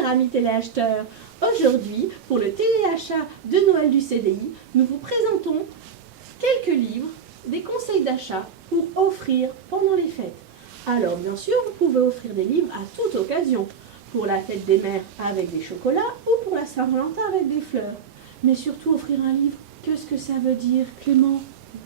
chers amis téléacheteurs, aujourd'hui, pour le téléachat de Noël du CDI, nous vous présentons quelques livres, des conseils d'achat pour offrir pendant les fêtes. Alors bien sûr, vous pouvez offrir des livres à toute occasion, pour la fête des mères avec des chocolats ou pour la Saint-Valentin avec des fleurs. Mais surtout offrir un livre, qu'est-ce que ça veut dire, Clément?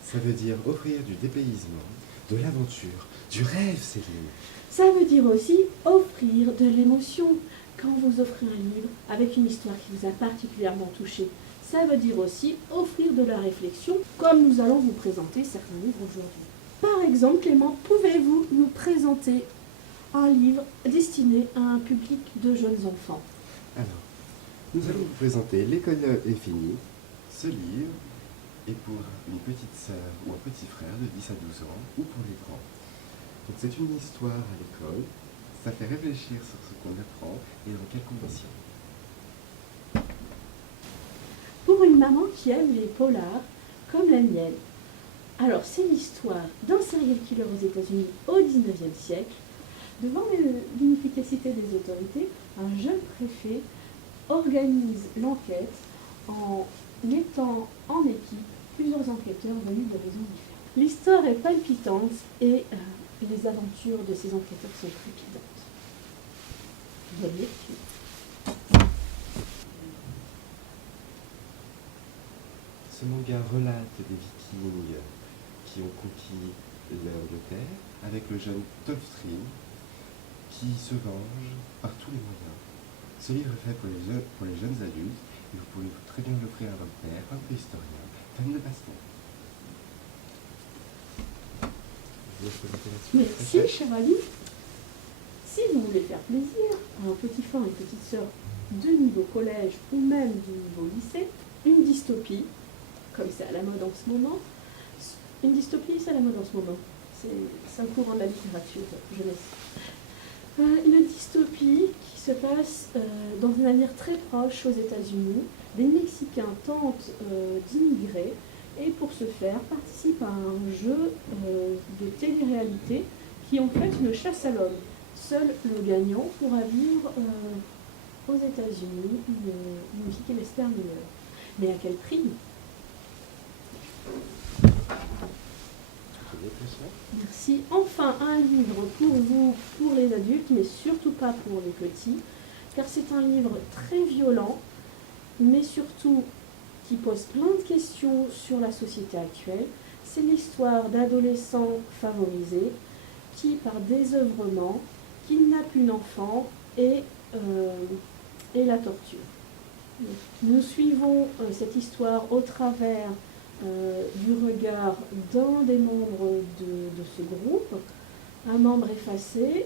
Ça veut dire offrir du dépaysement, de l'aventure, du rêve, Céline. Ça veut dire aussi offrir de l'émotion. Quand vous offrez un livre avec une histoire qui vous a particulièrement touché, ça veut dire aussi offrir de la réflexion, comme nous allons vous présenter certains livres aujourd'hui. Par exemple, Clément, pouvez-vous nous présenter un livre destiné à un public de jeunes enfants? Alors, nous allons vous présenter L'école est finie. Ce livre est pour une petite sœur ou un petit frère de 10 à 12 ans ou pour les grands. Donc c'est une histoire à l'école, ça fait réfléchir sur ce qu'on apprend et dans quelles conditions. Pour une maman qui aime les polars comme la mienne. Alors c'est l'histoire d'un serial killer aux États-Unis au 19e siècle. Devant l'inefficacité des autorités, un jeune préfet organise l'enquête en mettant en équipe plusieurs enquêteurs venus d'horizons différents. L'histoire est palpitante et les aventures de ces enquêteurs sont trépidantes. Bonne lecture. Ce manga relate des vikings qui ont conquis l'Angleterre avec le jeune Tolstri qui se venge par tous les moyens. Ce livre est fait pour les jeunes adultes et vous pouvez très bien l'offrir à votre père, un préhistorien, fan de baston. Merci, cher ami. Si vous voulez faire plaisir à un petit frère et une petite sœur de niveau collège ou même du niveau lycée, une dystopie, comme c'est à la mode en ce moment, une dystopie, c'est à la mode en ce moment. C'est un courant de la littérature jeunesse. Une dystopie qui se passe dans un avenir très proche aux États-Unis. Des Mexicains tentent d'immigrer et pour ce faire participent à un jeu de télé-réalité qui est en fait une chasse à l'homme. Seul le gagnant pourra vivre aux États-Unis une vie qu'il espère meilleure. Mais à quel prix? Merci. Enfin, un livre pour vous, pour les adultes, mais surtout pas pour les petits, car c'est un livre très violent, mais surtout qui pose plein de questions sur la société actuelle. C'est l'histoire d'adolescents favorisés qui, par désœuvrement, kidnappent une enfant et la torture. Nous suivons cette histoire au travers du regard d'un des membres de ce groupe, un membre effacé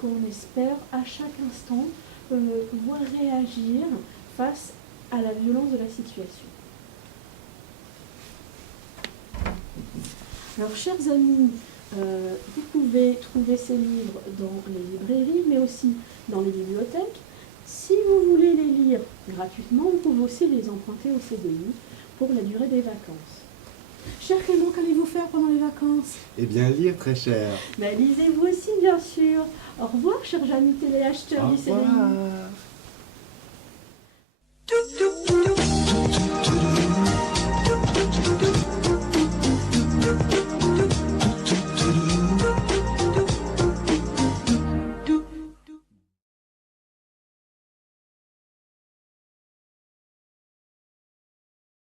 qu'on espère à chaque instant voir réagir face à la violence de la situation. Alors, chers amis, vous pouvez trouver ces livres dans les librairies, mais aussi dans les bibliothèques. Si vous voulez les lire gratuitement, vous pouvez aussi les emprunter au CDI pour la durée des vacances. Cher Clément, qu'allez-vous faire pendant les vacances? Eh bien, lire très cher. Mais lisez-vous aussi, bien sûr. Au revoir, chers amis téléacheteurs du CDI. Au revoir.